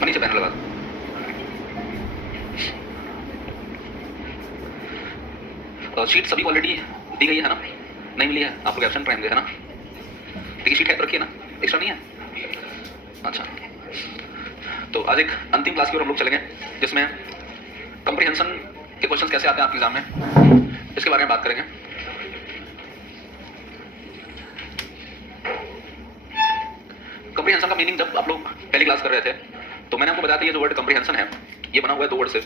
नीचे पैनल लगा दो। शीट सभी को ऑलरेडी दी गई है ना, नहीं मिली है आप लोग एब्सेंट रहेंगे है ना, देखिए शीट है रखिए ना, एक्स्ट्रा नहीं है। अच्छा, तो आज एक अंतिम क्लास की ओर हम लोग चलेंगे जिसमें कंप्रीहेंशन के क्वेश्चंस कैसे आते हैं आपके एग्जाम में, इसके बारे में बात करेंगे। कंप्रीहेंशन का मीनिंग जब आप लोग पहली क्लास कर रहे थे तो मैंने आपको बताया था ये जो वर्ड कंप्रीहेंशन है ये बना हुआ है दो वर्ड से।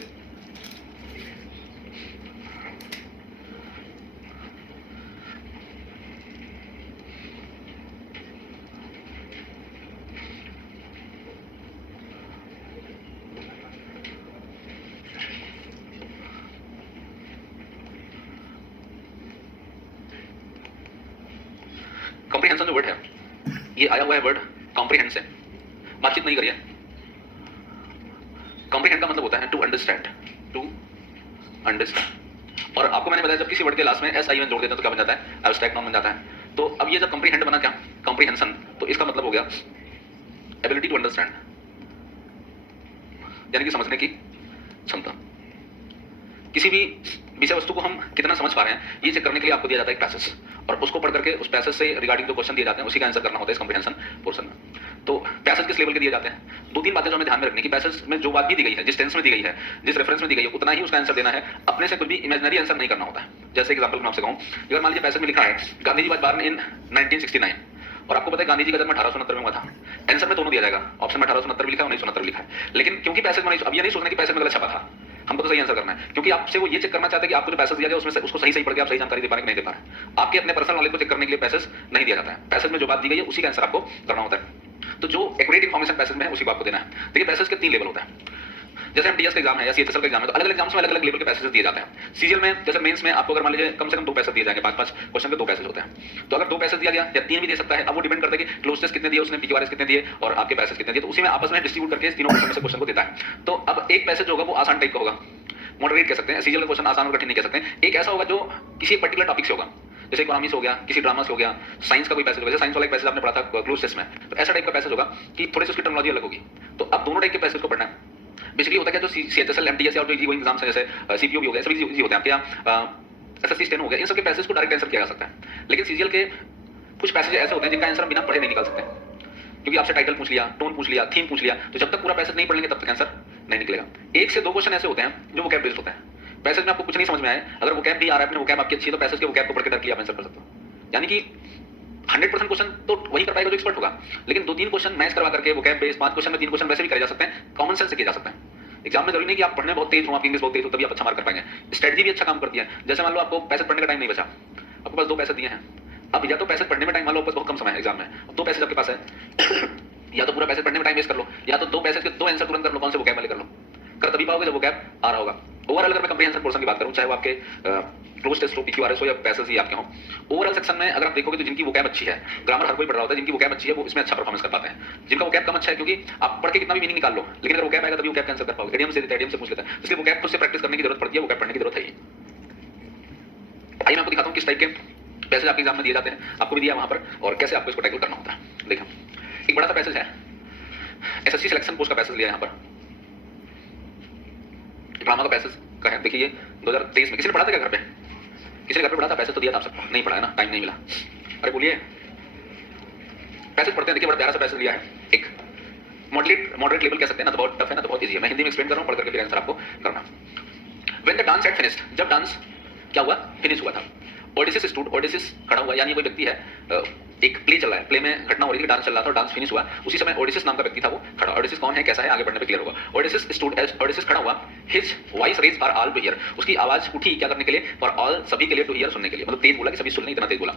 कंप्रीहेंशन जो वर्ड है ये आया हुआ है वर्ड कॉम्प्रीहेंड से, बातचीत नहीं करिए। कॉम्प्रीहेंड का मतलब होता है टू अंडरस्टैंड, टू अंडरस्टैंड। और आपको मैंने बताया जब किसी वर्ड के लास्ट में एस आई एन जोड़ देते हैं तो क्या बन जाता है, एब्स्ट्रैक्ट नाउन बन जाता है। तो अब ये जब कंप्रीहेंड बना क्या, कॉम्प्रीहेंशन, तो इसका मतलब हो गया एबिलिटी टू अंडरस्टैंड, यानी कि समझने की क्षमता। किसी भी विषय वस्तु को हम कितना समझ पा रहे हैं ये चेक करने के लिए आपको दिया जाता है एक पैसेज, और उसको पढ़ करके उस पैसेज से रिगार्डिंग जो क्वेश्चन दिए जाते हैं उसी का आंसर करना होता है इस कंप्रीहेंशन पोर्शन में। तो पैसेज किस लेवल के दिए जाते हैं, दो तीन बातें जो हमें ध्यान में रखनी कि पैसेज में जो बात भी दी गई है, जिस टेंस में दी गई है, जिस रेफरेंस में दी गई है, उतना ही उसका आंसर देना है, अपने से कुछ भी इमेजिनरी आंसर नहीं करना होता है। जैसे एग्जांपल मैं आपसे कहूं, अगर मान लीजिए पैसेज में लिखा है Gandhi ji was born in 1969 और आपको पता है गांधी जी का जन्म 1869 में हुआ था, आंसर में दोनों दिया जाएगा, ऑप्शन में 1869 भी लिखा है 1969 लिखा है। लेकिन क्योंकि पैसेज में अब ये नहीं सोचना कि पैसेज में गलत छपा था, हमको तो सही आंसर करना है, क्योंकि आपसे वो ये चेक करना चाहते हैं कि आपको जो पैसेज दिया जाए उसमें से उसको सही पढ़ के आप सही जानकारी दे पा रहे कि नहीं दे पा रहे। आपके अपने पर्सनल नॉलेज को चेक करने के लिए पैसेज नहीं दिया जाता है, पैसेज में जो बात दी गई है उसी का आंसर आपको करना होता है। तो जो एक्यूरेट इन्फॉर्मेशन पैसेज में है उसी को आपको देना है। देखिए पैसेज के तीन लेवल होता है, जैसे एमटीएस का एग्जाम है या सीएचएसएल का एग्जाम है तो अलग अलग एग्जाम्स में अलग अलग लेवल के पैसेज दिए जाते हैं। सीजीएल में जैसे मेंस में आपको अगर मान लीजिए कम से कम दो पैसेज दिए जाएंगे, पांच पांच क्वेश्चन के दो पैसेज होते हैं, तो अगर दो पैसेज दिया गया या तीन भी दे सकता है, अब वो डिपेंड करता है कि क्लोजनेस कितने दिए उसने, पीक्यूआरएस कितने दिए और आपके पैसेज कितने दिए, तो उसी में आपस में डिस्ट्रीब्यूट करके तीनों क्वेश्चन में से क्वेश्चन को देता है। तो अब एक पैसेज होगा वो आसान टाइप का होगा, मॉडरेट कह सकते हैं, सीजीएल का क्वेश्चन आसान और कठिन नहीं कह सकते हैं। एक ऐसा होगा जो किसी पर्टिकुलर टॉपिक से होगा, जैसे इकोनॉमिक्स हो गया, किसी ड्रामा से हो गया, साइंस का कोई पैसेज होगा, जैसे साइंस वाला एक पैसेज आपने पढ़ा था क्लोज टेस्ट में, तो ऐसा टाइप का पैसेज होगा कि थोड़ी सी उसकी टर्मिनोलॉजी अलग होगी। तो अब दोनों टाइप के पैसेज को पढ़ना है। बेसिकली होता है जो सीएचएसएल एमटीएस और जो इजी गोइंग एग्जाम्स हैं जैसे सीपीओ भी हो गया, सभी इजी होते हैं आपके यहाँ, एसएससी स्टेनो हो गया, इन सब के पैसेज को डायरेक्ट आंसर किया जा सकता है। लेकिन सीजीएल के कुछ पैसेज ऐसे होते हैं जिनका आंसर हम बिना पढ़े नहीं निकाल सकते, क्योंकि आपसे टाइटल पूछ लिया, टोन पूछ लिया, थीम पूछ लिया, तो जब तक पूरा पैसेज नहीं पढ़ेंगे तब तक आंसर नहीं निकलेगा। एक से दो क्वेश्चन ऐसे होते हैं जो वोकैब बेस्ड होते हैं, पैसेज में आपको कुछ नहीं समझ में आए, अगर वोकैब भी आ रहा है, अपने वोकैब आपकी अच्छी है तो पैसेज के वोकैब को पढ़ के डायरेक्टली आप आंसर कर सकते हो। यानी कि 100% क्वेश्चन तो वही कर पाएगा जो एक्सपर्ट होगा, लेकिन दो तीन क्वेश्चन मैच करवा करके वोकैब बेस्ड 5 क्वेश्चन में 3 क्वेश्चन वैसे भी करे जा सकते हैं, कॉमन सेंस से किए जा सकते हैं। एग्जाम में जरूरी नहीं कि आप पढ़ने बहुत तेज हो, आपकी इंग्लिश बहुत तेज हो तभी आप अच्छा मार्क कर पाएंगे। स्ट्रेटजी भी अच्छा काम करती है। जैसे मान लो आपको पैसेज पढ़ने का टाइम नहीं बचा, आपके पास दो पैसेज दिए हैं, अब या तो पैसेज पढ़ने में टाइम, मान लो आपके पास बहुत कम समय है एग्जाम में, अब दो पैसेज आपके पास है या तो पूरा पैसेज पढ़ने में टाइम वेस्ट कर लो, या तो दो पैसेज के दो आंसर तुरंत कर लो, कौन से वोकैब वाले कर लो, कर तभी पाओगे जब वोकैब आ रहा होगा। ओवरऑल अगर मैं कंप्रीहेंशन पोर्शन की बात करूं, चाहे वो आपके क्लोज टेस्ट हो, पीक्यूआरएस हो या पैसेज ही आपके हो, ओवरऑल सेक्शन में अगर आप देखोगे तो जिनकी वोकैब अच्छी है, ग्रामर हर कोई पढ़ रहा होता है, जिनकी वोकैब अच्छी है वो इसमें अच्छा परफॉर्मेंस कर पाते हैं। जिनका वोकैब कम अच्छा है, क्योंकि आप पढ़ के कितना भी मीनिंग निकाल लो, लेकिन अगर वोकैब आएगा तभी वोकैब का आंसर कर पाओगे। एडीएम से पूछ लेता है, इसलिए वोकैब खुद से प्रैक्टिस करने की जरूरत पड़ती है, वोकैब पढ़ने की जरूरत है ही। आइए मैं आपको दिखाता हूं किस टाइप के पैसेज आपके एग्जाम में दिए जाते हैं, आपको भी दिया वहां पर, और कैसे आपको इसको टैकल करना होता है। देखो एक बड़ा सा पैसेज है, एसएससी सिलेक्शन पोस्ट का पैसेज लिया है यहाँ पर, ड्रामा का पैसेज का है। देखिए 2023 में किसी ने पढ़ा था क्या घर पे, किसी ने घर पे पढ़ा था, पैसेज तो दिया था आप सबको, नहीं पढ़ा है ना, टाइम नहीं मिला। अरे बोलिए, पैसेज पढ़ते हैं। देखिए बड़ा प्यारा सा पैसेज लिया है, एक मॉडरेट लेवल कह सकते हैं ना, तो बहुत टफ है ना तो बहुत इजी है। मैं हिंदी में एक्सप्लेन कर रहा हूं, पढ़ करके फिर आंसर आपको करना। When the dance had finished, जब डांस क्या हुआ, फिनिश हुआ था, ओडिसिस स्टूड, ओडिसिस खड़ा हुआ, यानी कोई व्यक्ति है, एक प्ले चल रहा है, प्ले में घटना हो रही थी, डांस चल रहा था और डांस फिनिश हुआ, उसी समय ओडिसिस नाम का व्यक्ति था वो खड़ा। ओडिसिस कौन है, कैसा है, आगे बढ़ने पे क्लियर होगा। ओडिसिस स्टूड एज, ओडिसिस खड़ा हुआ, his voice raise for all to hear, उसकी आवाज उठी क्या करने के लिए, फॉर ऑल सभी के लिए, टू हियर सुनने के लिए, मतलब तेज बोला कि सभी सुनने, इतना तेज बोला।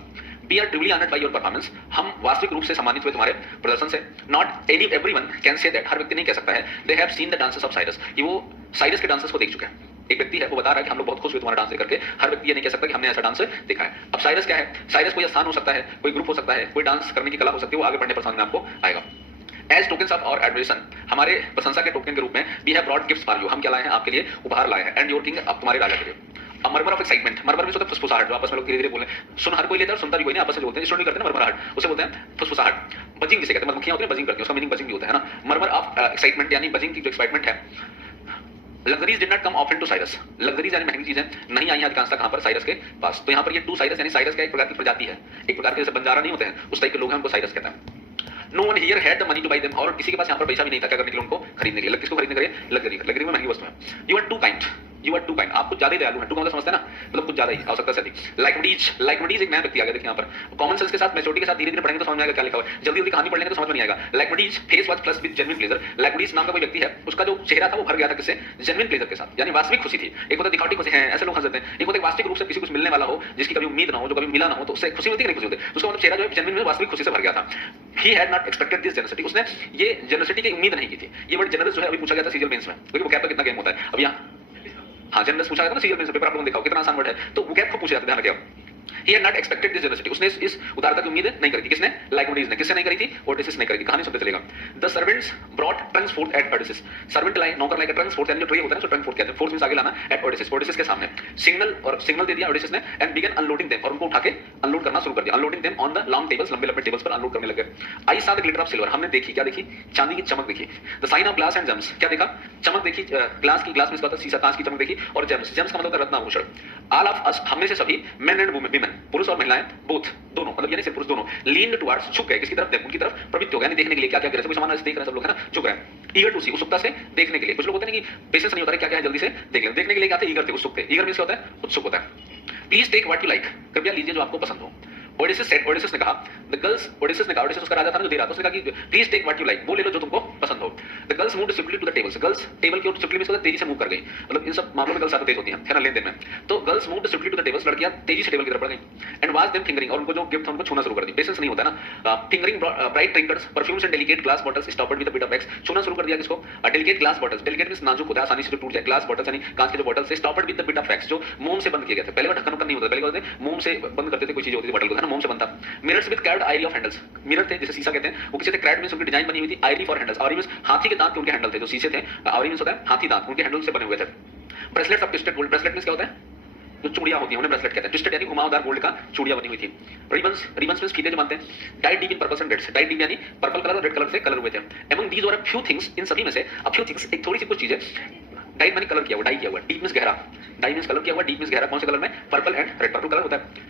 We are truly honoured by your performance, हम वास्तविक रूप से सम्मानित हुए तुम्हारे प्रदर्शन से। Not everyone can say that, हर व्यक्ति नहीं कह सकता है, they have seen the dances of Cyrus, कि वो साइरस के डांसेस को देख चुके हैं। एक व्यक्ति है वो बता रहा है कि हम लोग बहुत खुश हुए तुम्हारा डांस देख करके, हर व्यक्ति ये नहीं कह सकता कि हमने ऐसा डांस देखा है। अब साइरस क्या है, साइरस कोई स्थान हो सकता है, कोई ग्रुप हो सकता है, कोई डांस करने की कला हो सकती है, वो आगे बढ़ने पर समझ में आपको आएगा। एज टोकन्स ऑफ और एडमिरेशन, हमारे प्रशंसा के टोकन के रूप में we have brought gifts for you, हम क्या लाए हैं आपके लिए, उपहार लाए हैं, एंड योर किंग, अब तुम्हारे राजा के लिए। मर्मर ऑफ एक्साइटमेंट, मर्मर में होता है फुसफुसाहट, जो आपस में लोग धीरे धीरे बोले, सुन हर कोई लेता है और सुनता भी कोई नहीं, आपस में बोलते हैं, स्टोरी करते हैं मर्मराहट, उसे बोलते हैं फुसफुसाहट। बजिंग जिसे कहते हैं, मधुमक्खियां होती हैं बजिंग करती हैं, उसका मीनिंग बजिंग भी होता है ना। मर्मर ऑफ एक्साइटमेंट यानी बजिंग की जो एक्साइटमेंट है। Luxuries did not come often to Cyrus, luxuries यानी महंगी चीजें नहीं आई अधिकांशतः कहां पर, साइरस के पास। तो यहां पर ये टू साइरस यानी साइरस का एक प्रकार की प्रजाति है, एक प्रकार के जैसे बंजारा नहीं होते हैं उस टाइप के लोग हैं, उनको साइरस कहते हैं। No one here had the money to buy them, और किसी के पास यहाँ पर पैसा भी नहीं था क्या करने के लिए, उनको खरीदने के लिए। किसको खरीदने के लिए? लग्जरी, लग्जरी में महंगी वस्तु है। You are too kind, you are too kind, आप कुछ ज्यादा ही दयालु हैं। टू का मतलब समझते हैं ना, मतलब कुछ ज्यादा ही, आवश्यकता से अधिक। लाइकमडीज एक नया व्यक्ति आ गया, देखिए यहाँ पर कॉमन सेंस के साथ मैच्योरिटी के साथ धीरे धीरे पढ़ेंगे तो समझ में आएगा क्या लिखा हुआ है। जल्दी जल्दी कहानी पढ़ लेंगे तो समझ में नहीं आएगा। Lykomedes face was flushed with genuine pleasure, Lykomedes नाम का कोई व्यक्ति है, उसका जो चेहरा था वो भर गया था किससे? जेन्युइन प्लेजर के साथ, यानी वास्तविक खुशी थी। एक होता है दिखावटी खुशी है, ऐसे लोग हंस देते हैं। एक होता है वास्तविक रूप से किसी कुछ मिलने वाला हो, जिसकी कभी उम्मीद ना हो, जो कभी मिला ना हो, तो उससे खुशी होती है, नहीं खुशी होती। उसका मतलब चेहरा जो है जेन्युइन में वास्तविक खुशी से भर गया था। He had not expected this generosity, उसने ये जेनरसिटी की उम्मीद नहीं की थी। ये वर्ड जेनरस जो है अभी पूछा गया था सीरियल मेंस में, क्योंकि वो कैप का कितना गेम होता है। अब यहाँ हाँ जनरस पूछा गया था ना सीरियल में, पेपर आप लोगों ने देखा कितना आसान वर्ड है, तो वो कैप को पूछा जाता है, ध्यान रखिए। He had not expected this generosity, उसने इस उदारता की उम्मीद नहीं करी थी। किसने? लाइकमडीज ने। किससे नहीं करी थी? ओडेसिस ने करी थी। कहानी सुनते चलेगा। The servants brought trunks forth at Odysseus, servant लाए, नौकर लाए ट्रंक्स फोर्थ, यानी जो ट्रे होता है ना, ट्रंक फोर्थ कहते हैं, फोर्थ मींस आगे लाना, एट ओडेसिस, ओडेसिस के सामने। सिग्नल, और सिग्नल दे दिया ओडेसिस ने, एंड बिगन अनलोडिंग देम, और उनको उठा के अनलोड करना शुरू कर दिया। Unloading them on the long tables, लंबे लंबे टेबल्स पर अनलोड करने लगे। आई सा द ग्लिटर ऑफ सिल्वर, हमने देखी, क्या देखी? चांदी की चमक देखी। The shine of glass and gems, क्या देखा? चमक देखी, ग्लास की, ग्लास में इसका शीशा, कांच की चमक देखी, और जेम्स, जेम्स का मतलब रत्न आभूषण। ऑल ऑफ अस, हम में से सभी, मेन एंड वुमेन, पुरुष और महिलाएं, बोथ, दोनों, मतलब यानी सिर्फ पुरुष दोनों, लीन टुवर्ड्स, झुक गए, किसकी तरफ? उनकी तरफ प्रवृत्त हो गए, यानी देखने के लिए क्या क्या गिर, कोई सामान ऐसे देख रहे हैं सब लोग, है ना, झुक रहे हैं। ईगर टू सी, उत्सुकता से देखने के लिए। कुछ लोग होते हैं कि पेशेंस नहीं होता है, क्या क्या है जल्दी से देख लें। देखने के लिए क्या थे? ईगर थे, उत्सुक थे। ईगर मींस क्या होता है? उत्सुक होता है। Please take what you like, कृपया लीजिए जो आपको पसंद हो। ओडेसिस सेड, ओडेसिस ने कहा, द गर्ल्स, ओडेसिस ने कहा, ओडेसिस उसका राजा था ना जो दे रहा था, उसने कहा कि please take what you like, वो ले लो जो तुमको पसंद हो। The girls moved swiftly to the tables, girls table की ओर स्विफ्टली मींस तेजी से मूव कर गई, मतलब इन सब मामलों में गर्ल्स आते तेज होती हैं, है ना, लेन देन में। तो girls moved swiftly to the tables, लड़कियां तेजी से टेबल की तरफ बढ़ गई। एंड वाज देम फिंगरिंग, और उनको जो गिफ्ट था उनको छूना शुरू कर दी। पेशेंस नहीं होता ना। Fingering bright trinkets, perfumes and delicate glass bottles stoppered with a bit of wax, छूना शुरू कर दिया किसको? Delicate glass bottles, delicate means नाजुक होता है, आसानी से जो टूट जाए, ग्लास बॉटल्स यानी कांच के जो बॉटल्स से, स्टॉपर्ड with a bit of wax, जो मोम से बंद किए गए थे। पहले वो ढक्कन नहीं होता, पहले होते मोम से बंद करते थे, कोई चीज होती थी बॉटल को, है ना, मोम से बनता। Mirrors with carved आयरी of handles, mirror थे जैसे शीशा कहते हैं, वो किसी थे, कार्व्ड मींस उनकी डिजाइन बनी हुई थी, आयरी फॉर हैंडल्स, आयरी मींस हाथी के दांत के उनके हैंडल थे, जो शीशे थे, आयरी मींस होता है हाथी दांत, उनके हैंडल से बने हुए थे। Bracelets of twisted gold, bracelet means क्या होता है? जो चूड़ियां होती हैं उन्हें ब्रेसलेट कहते हैं। ट्विस्टेड यानी घुमावदार गोल्ड का चूड़ियां बनी हुई थी। रिबन्स, रिबन्स मींस फीते जो बांधते हैं। Dyed deep in purples and reds, dyed deep यानी पर्पल कलर और रेड कलर से कलर हुए थे। Among these were a few things, इन सभी में से अ फ्यू थिंग्स, एक थोड़ी सी कुछ चीजें। डाइड मानी कलर किया हुआ, डाई किया हुआ, डीप मींस गहरा, डाई मींस कलर किया हुआ, डीप मींस गहरा, कौन से कलर में? Purple and red, purple colour होता है।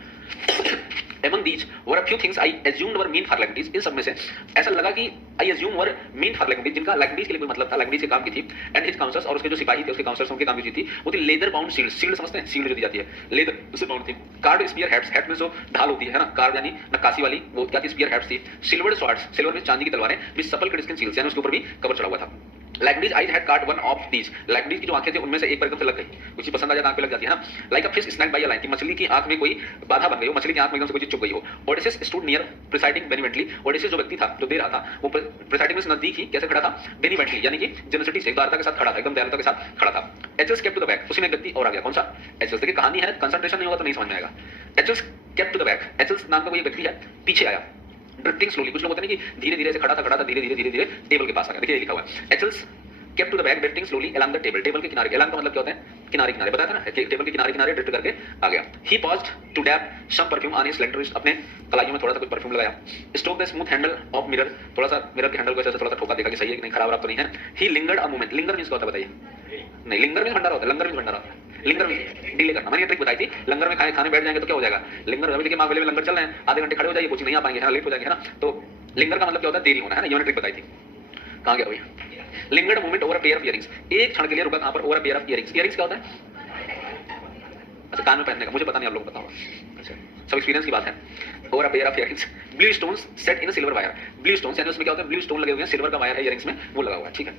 Among these were a few things I assumed were meant for Lactase, इन सब में से ऐसा लगा कि I assume were meant for Lactase, जिनका Lactase के लिए कोई मतलब था, Lactase के काम की थी। And his counselors, और उसके जो सिपाही थे, उसके काउंसलर्स, उनके काम की चीज थी, वो थी लेदर बाउंड शील्ड, शील्ड समझते हैं, शील्ड जो दी जाती है, लेदर उससे बाउंड थी। कार्ड स्पीयर हेड्स, हेड में जो ढाल होती है ना, कार्ड यानी नक्काशी वाली, वो क्या थी? स्पीयर हेड्स थी। सिल्वर स्वॉर्ड्स, सिल्वर में चांदी की तलवारें, विद सपल क्रिस्टल शील्ड्स, यानी उसके ऊपर भी कवर चढ़ा हुआ था। Lactase eyes had caught one of these, Lactase की जो आंखें थी उनमें से एक पर एकदम से लग गई, कुछ पसंद आ जाता आंख पे लग जाती है ना। Like a fish snagged by a line, कि मछली की आंख में कोई बाधा बन गई हो, मछली की आंख में एकदम से कोई चीज चुभ गई हो। ओडेसिस स्टूड नियर प्रिसाइडिंग बेनिवेंटली, ओडेसिस जो व्यक्ति था जो दे रहा था वो प्रिसाइडिंग में नजदीक ही कैसे खड़ा था? बेनिवेंटली यानी कि जेनरसिटी से, उदारता के साथ खड़ा था, एकदम दयालुता के साथ खड़ा था। एचएल्स केप्ट टू द बैक, उसी में एक व्यक्ति और आ गया, कौन सा? एचएल्स। देखिए कहानी है, कंसंट्रेशन नहीं होगा तो नहीं समझ में आएगा। एचएल्स केप्ट टू द बैक, एचएल्स नाम का कोई व्यक्ति है, पीछे आया, ड्रिफ्टिंग स्लोली, कुछ लोग होते हैं कि धीरे धीरे से खड़ा था, धीरे धीरे टेबल के पास आ गया। देखिए लिखा हुआ है एचएल्स kept to the back drifting slowly along the table, table के किनारे, along का मतलब क्या होता है? किनारे किनारे, बताया था ना कि टेबल के किनारे किनारे ड्रिफ्ट करके आ गया। he paused to dab some perfume on his slender wrist, अपने कलाइयों में थोड़ा सा कुछ परफ्यूम लगाया। stroke the smooth handle of mirror, थोड़ा सा मिरर के हैंडल को ऐसे थोड़ा सा ठोका, देखा कि सही है कि नहीं, खराब तो नहीं है। he lingered a moment, linger means क्या होता है बताइए? नहीं, लिंगर मींस भंडारा होता है, लंगर मींस भंडारा होता है, लिंगर मींस डिले करना। मैंने ये ट्रिक बताई थी, लंगर में खाने बैठ जाएंगे तो क्या हो जाएगा? लिंगर अभी देखिए माँ में लंगर चल रहे हैं, आधे घंटे खड़े हो जाइए, कोचिंग नहीं आ पाएंगे, है ना, लेट हो जाएंगे, है ना। तो लिंगर का मतलब क्या होता है? देरी होना, है ना, ये मैंने ट्रिक बताई थी। कहाँ गया भैया? Lingered moment over a pair of earrings, एक क्षण के लिए रुका कहां पर? Over a pair of earrings. Earrings क्या होता है? अच्छा, कान में पहनने का, मुझे पता नहीं, आप लोग पता होगा, अच्छा सब एक्सपीरियंस की बात है। Over a pair of earrings, blue stones set in a silver wire, blue stones यानी उसमें क्या होता है? ब्लू स्टोन लगे हुए हैं, सिल्वर का वायर है इयरिंग्स में, वो लगा हुआ है, ठीक है।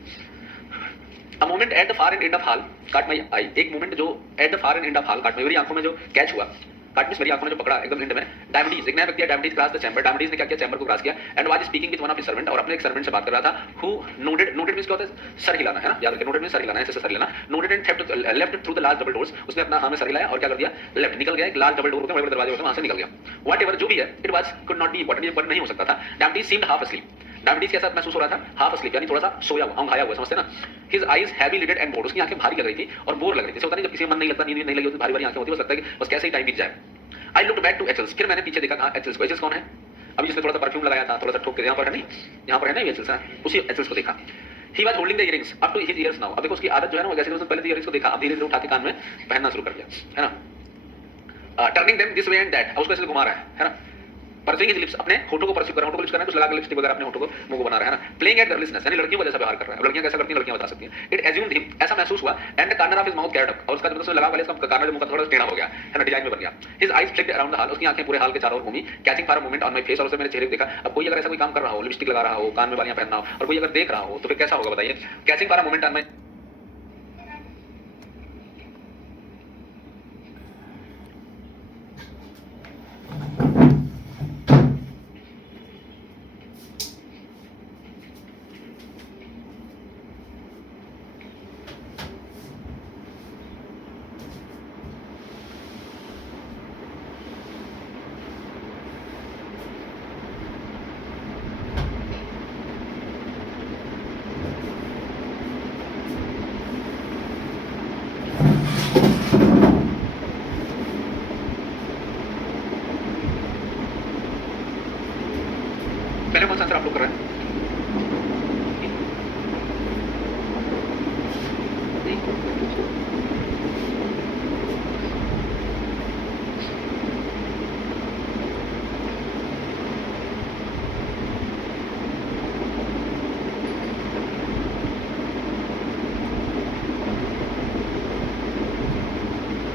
A moment at the far end of hall काट माय आई, एक मोमेंट जो at the far end of hall काट, मेरी आंखों में जो कैच हुआ, काटमिस मेरी आंखों ने जो पकड़ा एकदम एंड में। डायबिटीज, एक नया व्यक्ति है, diabetes cross the chamber, diabetes ने क्या किया? चैम्बर को क्रॉस किया। And was speaking with one of his servant, और अपने एक सर्वेंट से बात कर रहा था। हु नोटेड, नोटेड मींस क्या होता है? सर हिलाना, है ना, याद रखिए, नोटेड मींस सर हिलाना, ऐसे सर हिलाना। Noted and left through the large double doors, उसने अपना हाथ में सर हिलाया और क्या कर दिया? लेफ्ट, निकल गया, एक लार्ज डबल डोर होते हैं, बड़े बड़े दरवाजे होते हैं, वहां से निकल गया। व्हाटएवर जो भी है, it was could not be important, ये नहीं हो सकता था। Diabetes seemed half asleep, diabetes के साथ महसूस हो रहा था, हाफ स्लीप यानी थोड़ा सा सोया हुआ, औंघाया हुआ, समझते ना। His eyes heavy lidded and bored, उसकी आंखें भारी लग रही थी और बोर लग रही थी। जैसे होता नहीं जब किसी का मन नहीं लगता, नींद नहीं लगी होती, भारी भारी आंखें होती है, बस लगता है कि बस कैसे ही टाइम बीत जाए। आई लुक्ड बैक टू एचल्स, फिर मैंने पीछे देखा, कहा एचल्स को। एचल्स कौन है? अभी जिसने थोड़ा सा परफ्यूम लगाया था, थोड़ा सा ठोक के, यहाँ पर है नहीं, यहाँ पर है ना एचल्स, उसी एचल्स को देखा। He was holding the earrings up to his ears now. अब देखो उसकी आदत जो है ना, वो जैसे उसने पहले तो इयरिंग्स को देखा, अब धीरे धीरे उठा के कान में पहनना शुरू कर दिया, है ना। Turning them this way and that, उसको ऐसे घुमा रहा है ना। परस्यूइंग हिज लिप्स, अपने होठों को परस्यू कर रहा है, होठों को लिप्स करना है, कुछ लगा के लिपस्टिक वगैरह अपने होठों को, मुंह को बना रहा है ना। प्लेइंग एट गर्लिशनेस, यानी लड़कियों का जैसा व्यवहार कर रहा है। लड़कियां कैसा करती हैं, लड़कियां बता सकती हैं। इट एज्यूम्ड हिम, ऐसा महसूस हुआ, and the corner of his mouth get up, और उसका जब उसने लगा वाले इसका कॉर्नर जो मुंह का थोड़ा टेढ़ा हो गया है ना, डिजाइन में बन गया। His eyes flicked around the hall, उसकी आंखें पूरे हॉल के चारों ओर घूमी, catching for a moment on my face, और उसे मेरे चेहरे को देखा। अब कोई अगर ऐसा कोई काम कर रहा हो, लिपस्टिक लगा रहा हो, कान में बालियां पहनना हो, और कोई अगर देख रहा हो, तो फिर कैसा होगा बताइए। Catching for a moment on my पहले कौन सा आंसर आप लोग कर रहे हैं?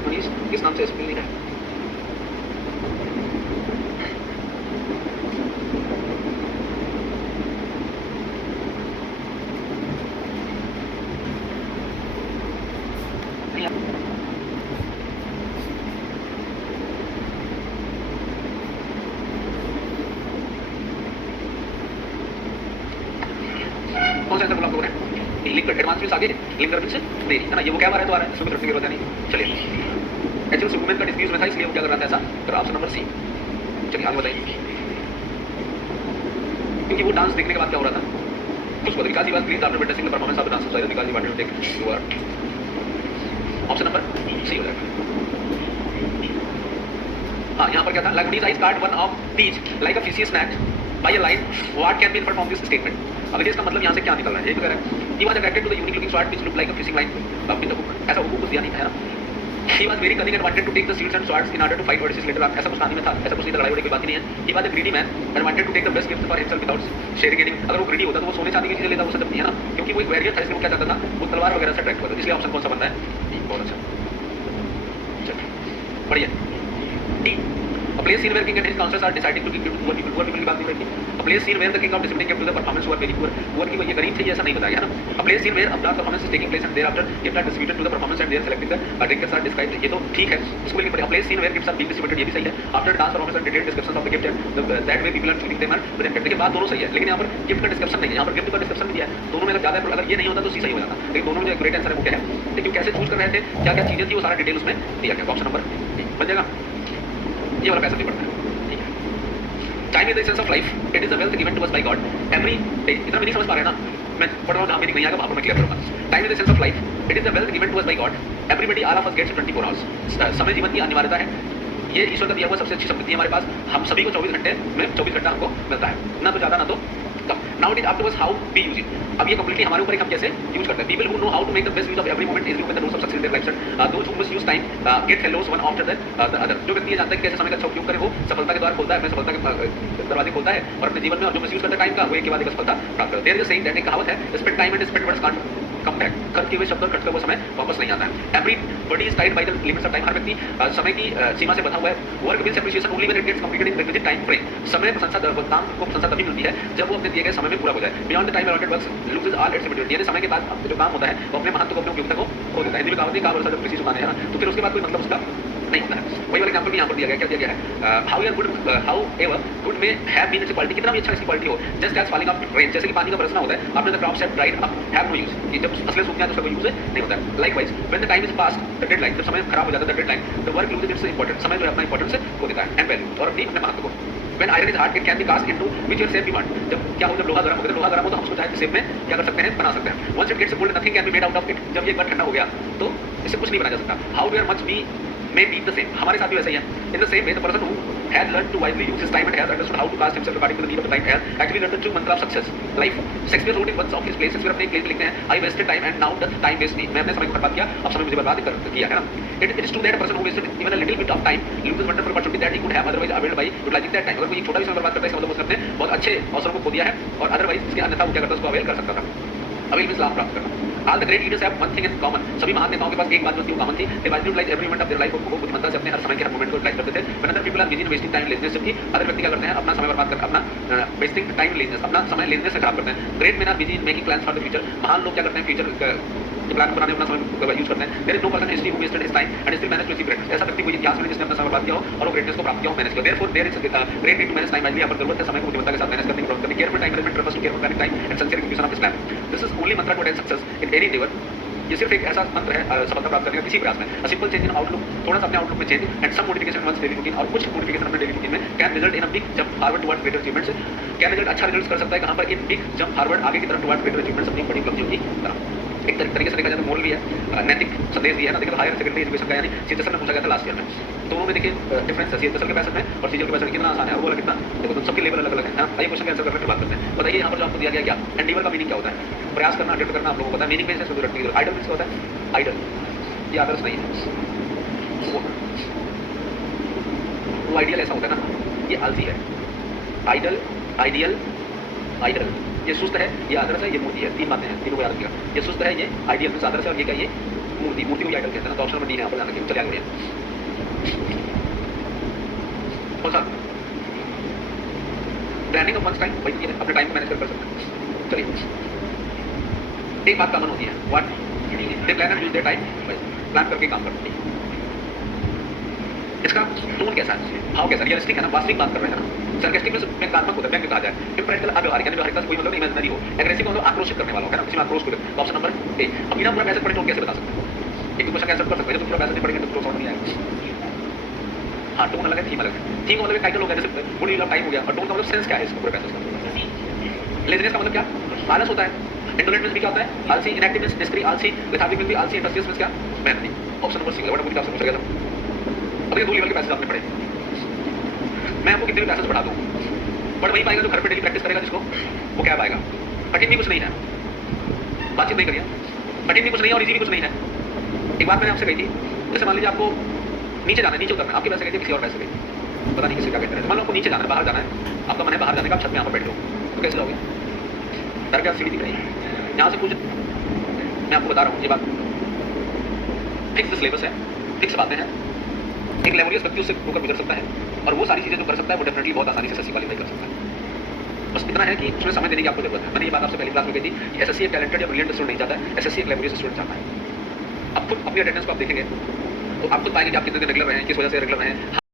मनीष, किस नाम से स्पेल लिखा है? नहीं, कौन सा आंसर बोला आप लोगों ने? लिक्विड एडवांस मींस आगे, लिंगर मींस देरी, है ना। ये वो क्या आ रहा है तो आ रहा है, इसमें रटने की जरूरत है नहीं। चलिए, एक्चुअली सुकुमेन का डिस्प्यूज में था, इसलिए वो क्या कर रहा था ऐसा। तो ऑप्शन नंबर सी। चलिए आगे बताइए, क्योंकि वो डांस देखने के बाद क्या हो रहा था, उसको विकास ही बात please after witnessing the performance of the dancers विकास he wanted to take you are. Option number C हो जाएगा। हाँ, यहाँ पर क्या था, like these eyes card one of teach like a fishy snack by a line, what can be inferred from this statement. अब इसका मतलब यहाँ से क्या निकल रहा है, ये तो कह रहा है he was attracted to the unique looking sword which look like a fishing line in the book, ऐसा वो कुछ दिया नहीं है ना। He was very cunning and wanted to take the shields and swords in order to fight Odysseus later on. ऐसा कुछ कहानी में था, ऐसा कुछ लड़ाई वड़ाई की बात ही नहीं है। He was a greedy man and wanted to take the best gift for himself without sharing any. अगर वो greedy होता तो वो सोने चांदी की चीजें लेता, वो सब नहीं है ना, क्योंकि वो एक वैरियर था, इसलिए वो क्या चाहता था, वो तलवार वगैरह से अट्रैक्ट करता। इसलिए ऑप्शन कौन सा बनता है? बहुत अच्छा, चलिए बढ़िया। D, a place scene where king and his counselors are deciding to give to poor people की बात नहीं रही। A place scene where the king of discipline gave to the performance who are very poor, poor की ये गरीब थे, ये ऐसा नहीं बताया है ना। A place scene where the performance is taking place and thereafter gifts are distributed to the performance and they are selecting the drinkers are described, ये तो ठीक है, इसको लिखना पड़ेगा। A place scene where gifts are being distributed, ये भी सही है। After dance performance and detailed descriptions of the gift and that way people are choosing them and presented, देखिए बात दोनों सही है, लेकिन यहाँ पर गिफ्ट का डिस्क्रिप्शन नहीं है, यहाँ पर गिफ्ट का डिस्क्रिप्शन नहीं दिया है। दोनों में अगर ज्यादा, अगर ये नहीं होता तो सी सही हो जाता, लेकिन दोनों में जो ग्रेट आंसर है वो क्या है, लेकिन कैसे चूज कर रहे थे, क्या क्या चीजें थी, वो सारा डिटेल उसमें दिया गया। ऑप्शन नंबर बन जाएगा, ये वाला पैसा नहीं पड़ता है। Time is the essence of life. It is the wealth given to us by God. Every day. इतना भी नहीं समझ पा रहे ना, मैं पढ़ रहा हूँ, जहाँ भी नहीं आएगा वहाँ पर मैं क्लियर करूँगा। Time is the essence of life. It is the wealth given to us by God. Everybody, all of us gets 24 hours. समय जीवन की अनिवार्यता है, ये ईश्वर का दिया हुआ सबसे अच्छी संपत्ति है हमारे पास। हम सभी को 24 घंटे में 24 घंटा हमको मिलता है, ना तो ज़्यादा ना तो कम। Now it is up to us how we use it. अब ये completely हमारे ऊपर है, हम कैसे यूज करते हैं। People who know how to make the best use of every moment easily open the doors of success in their lives. Those who misuse time get fellows one after the other. जो व्यक्ति ये जानता है कि कैसे समय का अच्छा उपयोग करे, वो सफलता के द्वार खोलता है, अपने सफलता के दरवाजे खोलता है, और अपने जीवन में जो मिसयूज करता है टाइम का, वो एक के बाद एक सफलता प्राप्त करता है। There is a saying that, एक कहावत है, spend time and spend words can't come back. खर्च किए हुए शब्द और खर्च का वो समय वापस नहीं आता है। Everybody is tied by the limits of time. हर व्यक्ति समय की सीमा से बंधा हुआ है। Work wins appreciation only when it gets completed in requisite time frame. समय प्रशंसा, काम को प्रशंसा तभी मिलती है जब वो अपने दिए गए समय में पूरा हो जाए। Beyond the time allotted works loses all its utility. यानी समय के बाद जो काम होता है वो अपने महत्व को, अपने उपयोगिता को खो देता है। हिंदी में कहावत है, काम वर्षा जब कृषि सुखाने, है ना, तो फिर उसके बाद कोई मतलब उसका नहीं होता है। वही वाला एग्जांपल भी यहाँ पर दिया गया, क्या दिया गया है, however good may have been its quality, कितना भी अच्छा इसकी क्वालिटी हो, just as falling of rain, जैसे कि पानी का बरसना होता है, after the crops have dried up have no use, कि जब फसलें सूख जाएं तो उसका कोई यूज नहीं होता है। Likewise when the time is past the deadline, जब समय खराब हो जाता है the deadline, the work loses it's important, समय जो है अपना इंपॉर्टेंस खो देता है एंड वैल्यू, और अपने महत्व को। When iron is hard, it can be cast into which your shape we want. जब क्या हो, जब लोहा गर्म हो गया, लोहा गर्म हो तो हम उसको चाहे शेप में क्या कर सकते हैं, बना सकते हैं. Once it gets cold, nothing can be made out of it. जब ये एक बार ठंडा हो गया तो इससे कुछ नहीं बनाया जा सकता. However much we may be the same. हमारे साथ भी वैसा ही है. In the same way, the person who has learned to wisely use his time and has understood how to cast himself according to the need of the time has actually learned the true mantra of success. Life. Shakespeare wrote in one of his plays. Shakespeare अपने एक play में लिखते हैं, I wasted time and now doth time waste me. मैं अपने समय को बर्बाद किया, अब समय मुझे बर्बाद किया है ना. It is true that a person who wasted even a little bit of time loses wonderful opportunity that he could have otherwise availed by utilizing that time. अगर कोई छोटा भी समय बर्बाद करता है, इसका मतलब उसने अपने बहुत अच्छे अवसरों को खो दिया है और अदरवाइज इसके अन्यथा वो क्या करता है, उसको अवेल कर सकता था. अवेल मींस लाभ प्राप्त करना. All the great leaders have one thing in common. सभी महान नेताओं के पास एक बात जो थी वो कॉमन थी. They wisely utilized every moment of their life. वो बुद्धिमत्ता से अपने हर समय के हर मोमेंट को यूटिलाइज करते थे. When other people are busy wasting time laziness, जबकि अदर व्यक्ति क्या करते हैं, अपना समय बर्बाद कर अपना wasting time laziness, अपना समय लेजनेस से खराब करते हैं. Great men are busy in making plans for the future. महान लोग क्या करते हैं, फ्यूचर के प्लान बनाने अपना समय यूज करते हैं. There is no person in history who wasted his time and still managed to achieve greatness. ऐसा व्यक्ति कोई इतिहास में जिसने अपना समय बर्बाद किया हो और वो ग्रेटनेस को प्राप्त किया हो, मैनेज किया. Therefore there is a great need to manage time wisely. यहाँ पर जरूरत है समय को बुद्धिमत्ता के साथ मैनेज करने की. Careful time management refers to careful planning time and sincere execution of this plan. This is only mantra to attain success in any endeavor. ये सिर्फ एक ऐसा मंत्र है सफलता प्राप्त करने का किसी प्रयास में. A simple change in outlook, थोड़ा सा अपने आउटलुक में change and some modification in one's daily routine, और कुछ modification अपने डेली रूटीन में can result in a big jump forward towards greater achievements. क्या रिजल्ट अच्छा रिजल्ट कर सकता है कहाँ पर, in big jump forward आगे की तरफ towards greater achievements, अपनी बड़ी उपलब्धियों की तरफ. एक तरीके से देखा जाए तो मोरल भी है, नैतिक संदेश भी है ना. देखिए तो हायर सेकेंडरी एजुकेशन का यानी सीएचएसएल में पूछा गया था लास्ट ईयर में. दोनों में देखिए डिफरेंस है. सीएचएसएल के पैसेज में और सीजीएल के पैसेज में कितना आसान है और वो वाला कितना, देखो तो सबके लेवल अलग अलग है. आइए क्वेश्चन के आंसर करने की बात करते हैं. बताइए यहाँ पर जो आपको दिया गया क्या, एंडीवर का मीनिंग क्या होता है, प्रयास करना, अटेम्प्ट करना, आप लोगों को पता है. मीनिंग में से रटनी. आइडल मीन्स क्या होता है, आइडल ये आदर्श नहीं है. वो आइडियल ऐसा होता है ना, ये आलसी है. Idle, ideal, idle. ये सुस्त है, ये आदर्श है, ये मूर्ति है. तीन बातें हैं, तीनों को याद रखिएगा. ये सुस्त है, ये आइडियल मीन्स आदर्श है, और ये क्या, ये मूर्ति. मूर्ति को आइडल कहते हैं ना. तो ऑप्शन नंबर डी है, यहाँ पर ध्यान रखिए. चलिए आगे बढ़िए. कौन सा, प्लानिंग ऑफ वंस टाइम, वही अपने टाइम को मैनेज कर सकते हैं. चलिए एक बात कॉमन होती है, what they plan and use their time. Plan करके काम करते हैं. इसका टोन कैसा है, भाव कैसा, रियलिस्टिक है ना, वास्तविक बात कर रहे हैं ना. सरकास्टिक में नकारात्मक होता है, व्यंग्य कहा जाए. इम्प्रैक्टिकल अव्यवहारिक यानी व्यवहारिकता से कोई मतलब इमेजिनरी हो. एग्रेसिव मतलब आक्रोशित करने वाला हो, है ना, किसी में आक्रोश को. Option number A. अब बिना पूरा पैसेज पढ़े टोन कैसे बता सकते हैं, एक क्वेश्चन कैसे कर सकते हैं, जब पूरा पैसेज नहीं पढ़ेंगे तो समझ नहीं आएगा. हाँ, टोन अलग है, थीम अलग है. थीम का मतलब टाइटल हो गया, जैसे गुड डील ऑफ टाइम हो गया, और टोन का मतलब सेंस क्या है इसको पूरे पैसेज का. लेजीनेस का मतलब क्या, आलस होता है. इंडोलेंट मींस भी क्या होता है, आलसी. इनएक्टिव मींस निष्क्रिय, आलसी. लेथार्जिक मींस भी आलसी. इंडस्ट्रियस मींस क्या, मेहनती. Option number C. What about आपसे पूछा गया था. अब ये दो लेवल के पैसेज आपने पढ़े. मैं आपको कितने भी पैसेज पढ़ा दूँ, बट वही पाएगा जो घर पे डेली प्रैक्टिस करेगा, जिसको वो क्या पाएगा. कठिन भी कुछ नहीं है, बातचीत नहीं करिए. कठिन भी कुछ नहीं है और इजी भी कुछ नहीं है. एक बात मैंने आपसे कही थी, जैसे मान लीजिए आपको नीचे जाना है, नीचे उतरना है. आपके पैसे गए थे, किसी और पैसे गए, पता नहीं किसी का कहते हैं. मान लो आपको नीचे जाना है, बाहर जाना है, आपका मन है बाहर जाने का, आप छत में यहाँ पर बैठे हो, तो कैसे जाओगे. डर के आप सीढ़ी दिख रही है, यहाँ से कुछ मैं आपको बता रहा हूँ. ये बात फिक्स सिलेबस है, फिक्स बातें हैं. एक लेवलियस व्यक्ति उससे होकर गुजर सकता है, और वो सारी चीज़ें जो कर सकता है वो डेफिनेटली बहुत आसानी से एसएससी क्वालीफाई कर सकता है. बस इतना है कि उसमें समय देने की आपको जरूरत है. मैंने ये बात आपसे पहली क्लास में कही थी कि एसएससी एक टैलेंटेड या ब्रिलियंट स्टूडेंट नहीं चाहता है, एसएससी एक लेवलियस स्टूडेंट चाहता है. अब खुद अपनी अटेंडेंस को आप देखेंगे तो आप खुद पाएंगे कि आप कितने दिन रेगुलर रहे हैं, किस वजह से रेगुलर रहे हैं.